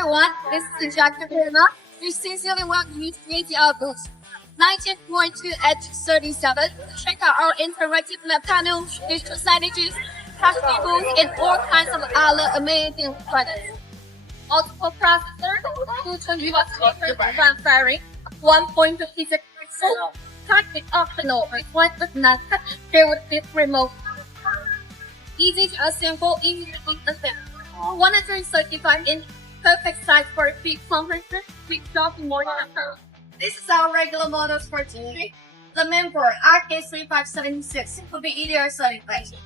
everyone, this is Dr. Prima. We sincerely welcome you to our booth. 19.2 H37. Check out our interactive lab panels, digital signages, touch tables, and all kinds of other amazing products. Octa-Core processor, 220 watts fan firing, 1.56 pixel, touch is optional, required but not touch, share with this remote. Easy to assemble, easy to disassemble. 135 inch perfect size for a big conferences, big shopping mall. This is our regular models for today. The main board RK3576 will be EDLA-certified.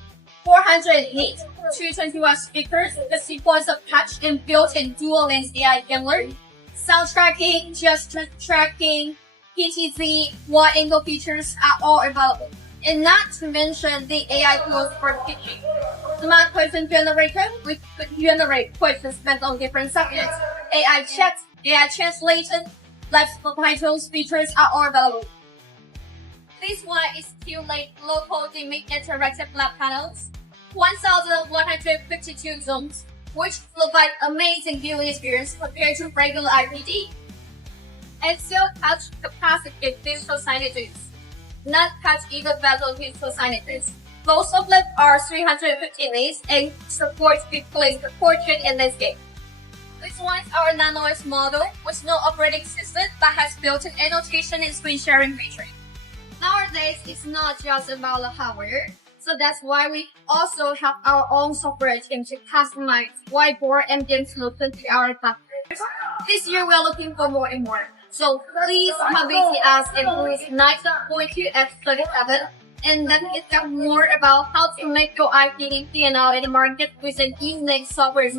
408 220 watt speakers, the sequence of touch and built-in dual-lens AI handler, sound tracking, gesture tracking, PTZ, wide-angle features are all available. And not to mention the AI tools for teaching. Smart question generator, which could generate questions based on different subjects. AI chat, AI translation, live subtitles features are all available. This one is QLED local dimming interactive lab panels. 1,152 zooms, which provide amazing viewing experience compared to regular IPD. And still touch capacitive digital signages. Not touch either bezel digital signages. Most of them are 350 nits and support displays the portrait and landscape. This one is our nano-OS model with no operating system but has built-in annotation and screen sharing feature. Nowadays, it's not just about the hardware, so that's why we also have our own software team to customize whiteboard and game solution to our customers. This year, we're looking for more and more. So please come visit us at booth 19.2 H37 and then get out more about how to make your IPD P&L in the market with an unique software.